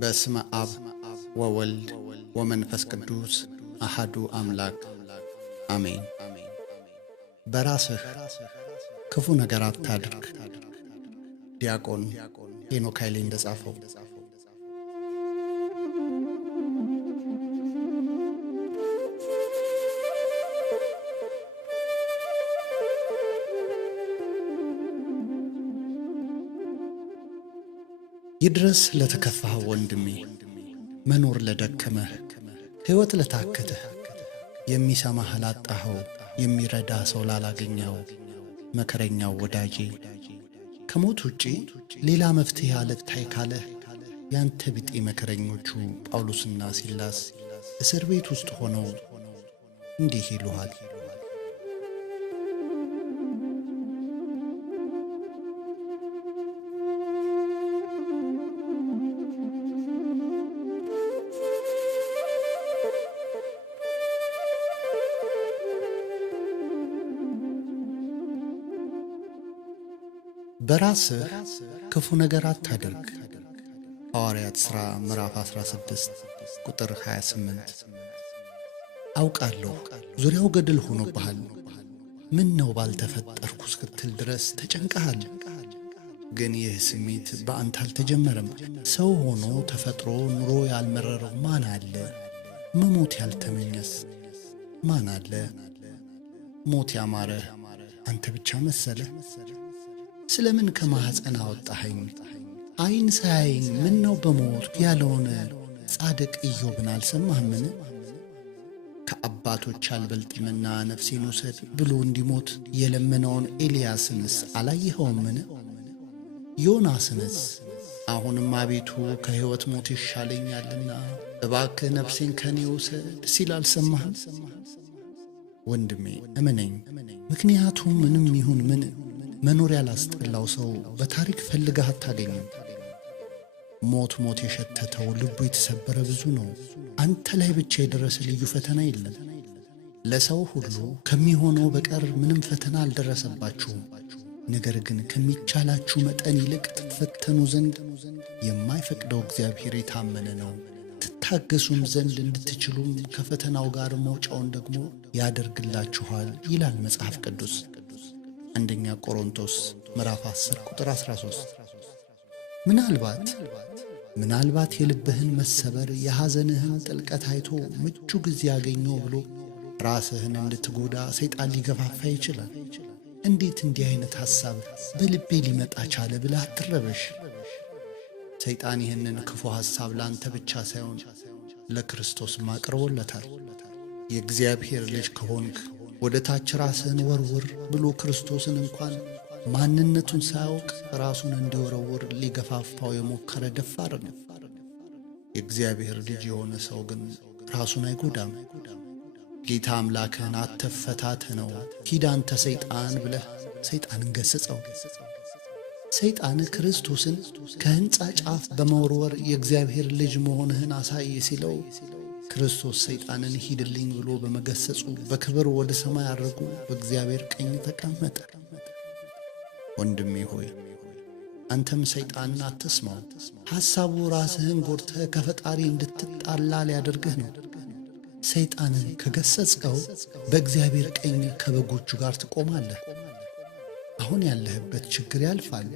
በስመ አብ ወወልድ ወመንፈስ ቅዱስ አሐዱ አምላክ አሜን። በራስህ ክፉ ነገር አታድርግ። ዲያቆን ሄኖክ ኃይሌ እንደጻፈው። ይድረስ ለተከፋህ ወንድሜ፣ መኖር ለደከመህ፣ ሕይወት ለታከተህ፣ የሚሰማህ ላጣኸው፣ የሚረዳ ሰው ላላገኘው መከረኛው ወዳጄ፣ ከሞት ውጪ ሌላ መፍትሄ አልታይ ካለህ ያንተ ቢጤ መከረኞቹ ጳውሎስና ሲላስ እስር ቤት ውስጥ ሆነው እንዲህ ይሉሃል። በራስህ ክፉ ነገር አታድርግ። ሐዋርያት ሥራ ምዕራፍ 16 ቁጥር 28። አውቃለሁ ዙሪያው ገደል ሆኖብሃል፣ ምን ነው ባልተፈጠርኩ እስክትል ድረስ ተጨንቀሃል። ግን ይህ ስሜት በአንተ አልተጀመረም። ሰው ሆኖ ተፈጥሮ ኑሮ ያልመረረው ማን አለ? መሞት ያልተመኘስ ማን አለ? ሞት ያማረህ አንተ ብቻ መሰለህ? ስለምን ከማኅፀን አወጣኸኝ? ዓይን ሳያየኝ ምን ነው በሞት ያለውን ጻድቅ ኢዮብን አልሰማህምን? ከአባቶች አልበልጥምና ነፍሴን ውሰድ ብሎ እንዲሞት የለመነውን ኤልያስንስ አላየኸውምን? ዮናስንስ አሁንም አቤቱ ከሕይወት ሞት ይሻለኛልና እባክህ ነፍሴን ከኔ ውሰድ ሲል አልሰማህም? ወንድሜ እመነኝ፣ ምክንያቱም ምንም ይሁን ምን መኖር ያላስጠላው ሰው በታሪክ ፈልገህ አታገኝም። ሞት የሸተተው ልቡ የተሰበረ ብዙ ነው። አንተ ላይ ብቻ የደረሰ ልዩ ፈተና የለም። ለሰው ሁሉ ከሚሆነው በቀር ምንም ፈተና አልደረሰባችሁም። ነገር ግን ከሚቻላችሁ መጠን ይልቅ ትፈተኑ ዘንድ የማይፈቅደው እግዚአብሔር የታመነ ነው። ትታገሱም ዘንድ እንድትችሉም ከፈተናው ጋር መውጫውን ደግሞ ያደርግላችኋል ይላል መጽሐፍ ቅዱስ። አንደኛ ቆሮንቶስ ምዕራፍ 10 ቁጥር 13። ምናልባት የልብህን መሰበር የሐዘንህን ጥልቀት አይቶ ምቹ ጊዜ ያገኘው ብሎ ራስህን እንድትጎዳ ሰይጣን ሊገፋፋ ይችላል። እንዴት እንዲህ አይነት ሐሳብ በልቤ ሊመጣ ቻለ ብለህ አትረበሽ። ሰይጣን ይህንን ክፉ ሐሳብ ላንተ ብቻ ሳይሆን ለክርስቶስም አቅርቦለታል። የእግዚአብሔር ልጅ ከሆንክ ወደ ታች ራስህን ወርውር ብሎ ክርስቶስን እንኳን ማንነቱን ሳያውቅ ራሱን እንዲወረውር ሊገፋፋው የሞከረ ደፋር ነው። የእግዚአብሔር ልጅ የሆነ ሰው ግን ራሱን አይጎዳም። ጌታ አምላክህን አትፈታተነው፣ ሂድ አንተ ሰይጣን ብለህ ሰይጣንን ገሥጸው። ሰይጣን ክርስቶስን ከሕንፃ ጫፍ በመወርወር የእግዚአብሔር ልጅ መሆንህን አሳይ ሲለው ክርስቶስ ሰይጣንን ሂድልኝ ብሎ በመገሰጹ በክብር ወደ ሰማይ አረጉ፣ በእግዚአብሔር ቀኝ ተቀመጠ። ወንድሜ ሆይ አንተም ሰይጣንን አትስማው። ሐሳቡ ራስህን ጎድተህ ከፈጣሪ እንድትጣላ ሊያደርግህ ነው። ሰይጣንን ከገሰጽከው በእግዚአብሔር ቀኝ ከበጎቹ ጋር ትቆማለህ። አሁን ያለህበት ችግር ያልፋል።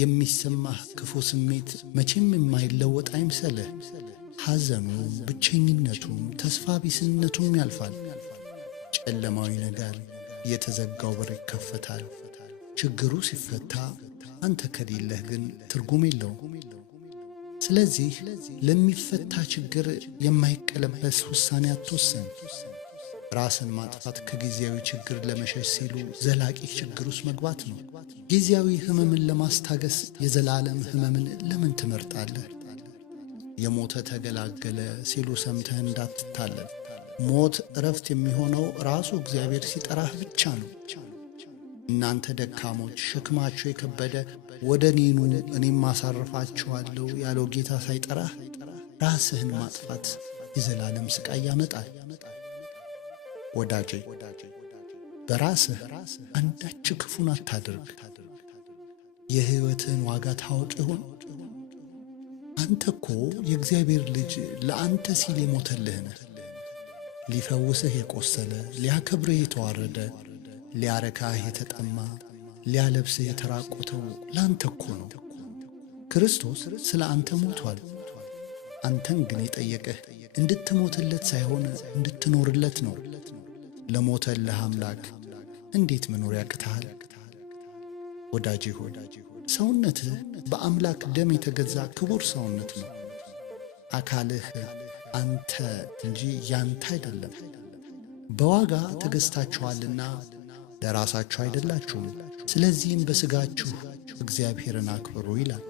የሚሰማህ ክፉ ስሜት መቼም የማይለወጥ አይምሰልህ። ሐዘኑም ብቸኝነቱም ተስፋ ቢስነቱም ያልፋል። ጨለማው ይነጋል፣ የተዘጋው በር ይከፈታል። ችግሩ ሲፈታ አንተ ከሌለህ ግን ትርጉም የለውም። ስለዚህ ለሚፈታ ችግር የማይቀለበስ ውሳኔ አትወስን። ራስን ማጥፋት ከጊዜያዊ ችግር ለመሸሽ ሲሉ ዘላቂ ችግር ውስጥ መግባት ነው። ጊዜያዊ ሕመምን ለማስታገስ የዘላለም ሕመምን ለምን ትመርጣለህ? የሞተ ተገላገለ ሲሉ ሰምተህ እንዳትታለል። ሞት እረፍት የሚሆነው ራሱ እግዚአብሔር ሲጠራህ ብቻ ነው። እናንተ ደካሞች ሸክማችሁ የከበደ ወደ እኔ ኑ እኔም አሳርፋችኋለሁ ያለው ጌታ ሳይጠራህ ራስህን ማጥፋት የዘላለም ሥቃይ ያመጣል። ወዳጄ በራስህ አንዳች ክፉን አታድርግ። የሕይወትህን ዋጋ ታውቅ ይሆን? አንተ እኮ የእግዚአብሔር ልጅ ለአንተ ሲል የሞተልህ ነህ። ሊፈውስህ የቆሰለ፣ ሊያከብርህ የተዋረደ፣ ሊያረካህ የተጠማ፣ ሊያለብስህ የተራቆተው ለአንተ እኮ ነው። ክርስቶስ ስለ አንተ ሞቷል። አንተን ግን የጠየቀህ እንድትሞትለት ሳይሆን እንድትኖርለት ነው። ለሞተልህ አምላክ እንዴት መኖር ያቅትሃል? ወዳጄ ሆይ ሰውነትህ በአምላክ ደም የተገዛ ክቡር ሰውነት ነው። አካልህ አንተ እንጂ ያንተ አይደለም። በዋጋ ተገዝታችኋልና ለራሳችሁ አይደላችሁም። ስለዚህም በሥጋችሁ እግዚአብሔርን አክብሩ ይላል።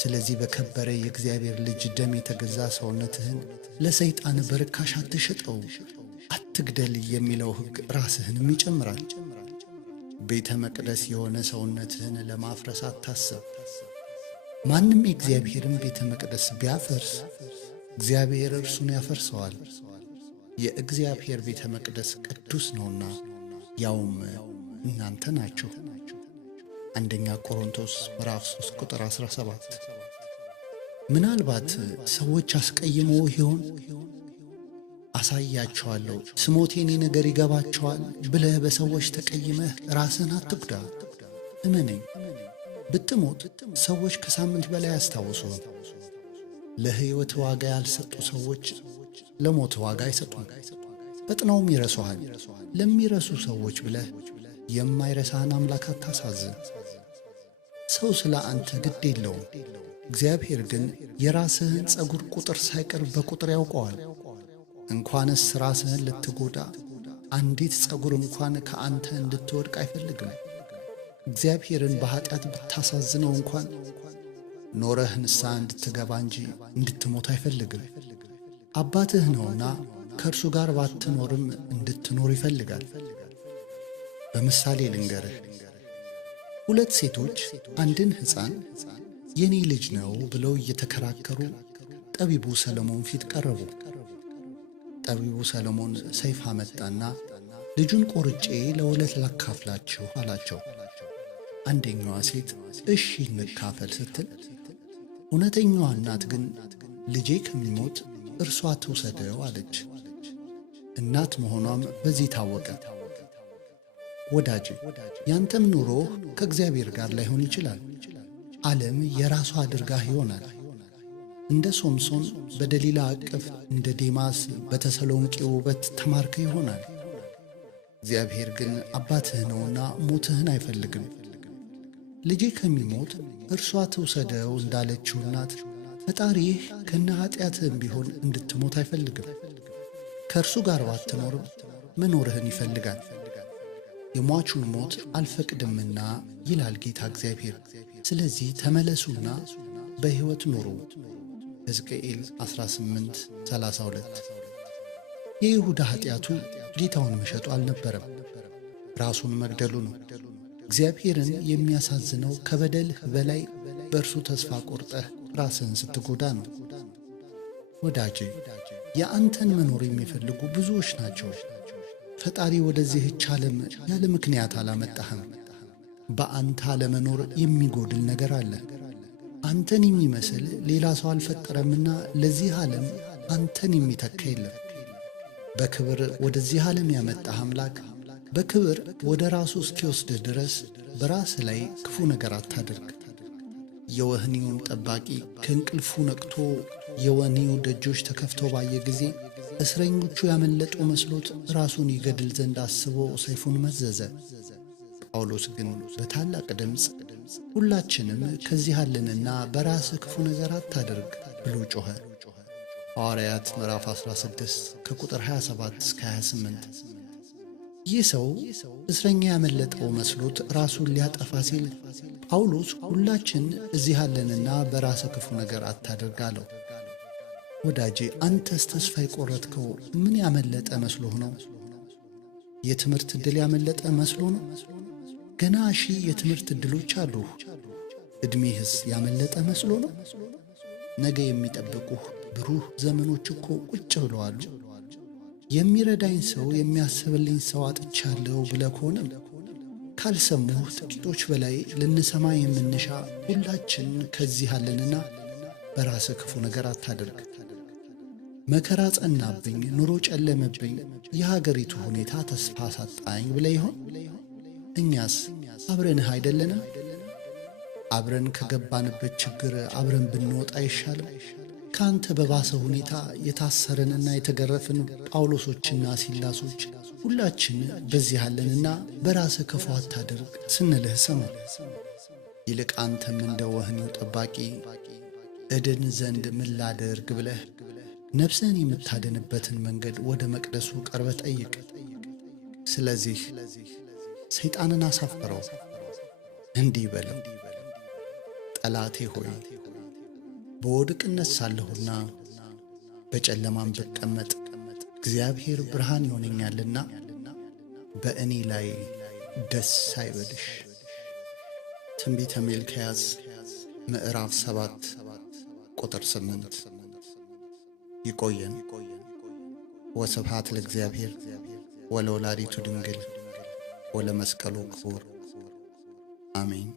ስለዚህ በከበረ የእግዚአብሔር ልጅ ደም የተገዛ ሰውነትህን ለሰይጣን በርካሽ አትሸጠው። አትግደል የሚለው ሕግ ራስህንም ይጨምራል። ቤተ መቅደስ የሆነ ሰውነትህን ለማፍረስ አታስብ። ማንም የእግዚአብሔርን ቤተ መቅደስ ቢያፈርስ እግዚአብሔር እርሱን ያፈርሰዋል። የእግዚአብሔር ቤተ መቅደስ ቅዱስ ነውና ያውም እናንተ ናችሁ። አንደኛ ቆሮንቶስ ምዕራፍ 3 ቁጥር 17። ምናልባት ሰዎች አስቀይመው ይሆን? አሳያቸዋለሁ፣ ስሞት የኔ ነገር ይገባቸዋል ብለህ በሰዎች ተቀይመህ ራስህን አትጉዳ። እመነኝ፣ ብትሞት ሰዎች ከሳምንት በላይ አያስታውሱህም። ለሕይወት ዋጋ ያልሰጡ ሰዎች ለሞት ዋጋ አይሰጡም፣ ፈጥነውም ይረሱሃል። ለሚረሱ ሰዎች ብለህ የማይረሳህን አምላክ አታሳዝን። ሰው ስለ አንተ ግድ የለውም፣ እግዚአብሔር ግን የራስህን ፀጉር ቁጥር ሳይቀር በቁጥር ያውቀዋል። እንኳንስ ራስህን ልትጎዳ አንዲት ፀጉር እንኳን ከአንተ እንድትወድቅ አይፈልግም። እግዚአብሔርን በኀጢአት ብታሳዝነው እንኳን ኖረህ ንስሐ እንድትገባ እንጂ እንድትሞት አይፈልግም። አባትህ ነውና ከእርሱ ጋር ባትኖርም እንድትኖር ይፈልጋል። በምሳሌ ልንገርህ። ሁለት ሴቶች አንድን ሕፃን የኔ ልጅ ነው ብለው እየተከራከሩ ጠቢቡ ሰሎሞን ፊት ቀረቡ። ጠቢቡ ሰሎሞን ሰይፍ አመጣና ልጁን ቆርጬ ለሁለት ላካፍላችሁ አላቸው። አንደኛዋ ሴት እሺ እንካፈል ስትል፣ እውነተኛዋ እናት ግን ልጄ ከሚሞት እርሷ ትውሰደው አለች። እናት መሆኗም በዚህ ታወቀ። ወዳጄ ያንተም ኑሮህ ከእግዚአብሔር ጋር ላይሆን ይችላል። ዓለም የራሷ አድርጋህ ይሆናል። እንደ ሶምሶን በደሊላ ዕቅፍ፣ እንደ ዴማስ በተሰሎንቄ ውበት ተማርከ ይሆናል። እግዚአብሔር ግን አባትህ ነውና ሞትህን አይፈልግም። ልጄ ከሚሞት እርሷ ትውሰደው እንዳለችው እናት ፈጣሪህ ከነ ኀጢአትህም ቢሆን እንድትሞት አይፈልግም። ከእርሱ ጋር ባትኖርም መኖርህን ይፈልጋል። የሟቹን ሞት አልፈቅድምና ይላል ጌታ እግዚአብሔር። ስለዚህ ተመለሱና በሕይወት ኑሩ። ሕዝቅኤል 18:32። የይሁዳ ኀጢአቱ ጌታውን መሸጡ አልነበረም፣ ራሱን መግደሉ ነው። እግዚአብሔርን የሚያሳዝነው ከበደልህ በላይ በእርሱ ተስፋ ቆርጠህ ራስህን ስትጎዳ ነው። ወዳጄ የአንተን መኖር የሚፈልጉ ብዙዎች ናቸው። ፈጣሪ ወደዚህች ዓለም ያለ ምክንያት አላመጣህም። በአንተ አለመኖር የሚጎድል ነገር አለ። አንተን የሚመስል ሌላ ሰው አልፈጠረምና ለዚህ ዓለም አንተን የሚተካ የለም። በክብር ወደዚህ ዓለም ያመጣህ አምላክ በክብር ወደ ራሱ እስኪወስድህ ድረስ በራስህ ላይ ክፉ ነገር አታድርግ። የወህኒውን ጠባቂ ከእንቅልፉ ነቅቶ የወህኒው ደጆች ተከፍተው ባየ ጊዜ እስረኞቹ ያመለጡ መስሎት ራሱን ይገድል ዘንድ አስቦ ሰይፉን መዘዘ። ጳውሎስ ግን በታላቅ ድምፅ ሁላችንም ከዚህ አለንና በራስህ ክፉ ነገር አታድርግ ብሎ ጮኸ። ሐዋርያት ምዕራፍ 16 ከቁጥር 27 እስከ 28። ይህ ሰው እስረኛ ያመለጠው መስሎት ራሱን ሊያጠፋ ሲል ጳውሎስ ሁላችን እዚህ አለንና በራስህ ክፉ ነገር አታድርግ አለው። ወዳጄ አንተስ ተስፋ የቆረጥከው ምን ያመለጠ መስሎህ ነው? የትምህርት ዕድል ያመለጠ መስሎ ነው? ገና ሺህ የትምህርት ዕድሎች አሉህ። ዕድሜህስ ያመለጠ መስሎ ነው? ነገ የሚጠብቁህ ብሩህ ዘመኖች እኮ ቁጭ ብለዋል። የሚረዳኝ ሰው የሚያስብልኝ ሰው አጥቻለሁ ብለህ ከሆነም ካልሰሙህ ጥቂቶች በላይ ልንሰማ የምንሻ ሁላችን ከዚህ አለንና በራስህ ክፉ ነገር አታድርግ። መከራ ጸናብኝ፣ ኑሮ ጨለመብኝ፣ የሀገሪቱ ሁኔታ ተስፋ አሳጣኝ ብለህ ይሆን? እኛስ አብረንህ አይደለንም? አብረን ከገባንበት ችግር አብረን ብንወጣ አይሻልም? ካንተ በባሰ ሁኔታ የታሰረንና የተገረፍን ጳውሎሶችና ሲላሶች ሁላችን በዚህ አለንና በራስህ ክፉ አታድርግ ስንልህ ስማ። ይልቅ አንተም እንደ ወህኒው ጠባቂ እድን ዘንድ ምን ላድርግ ብለህ ነፍስህን የምታድንበትን መንገድ ወደ መቅደሱ ቀርበህ ጠይቅ። ስለዚህ ሰይጣንን አሳፍረው፣ እንዲህ በለው፣ ጠላቴ ሆይ በወድቅ እነሳለሁና በጨለማም ብቀመጥ እግዚአብሔር ብርሃን ይሆነኛልና በእኔ ላይ ደስ አይበልሽ። ትንቢተ ሚልክያስ ምዕራፍ 7 ቁጥር 8። ይቆየን። ወስብሐት ለእግዚአብሔር ወለወላዲቱ ድንግል ወለመስቀሉ ክቡር አሜን።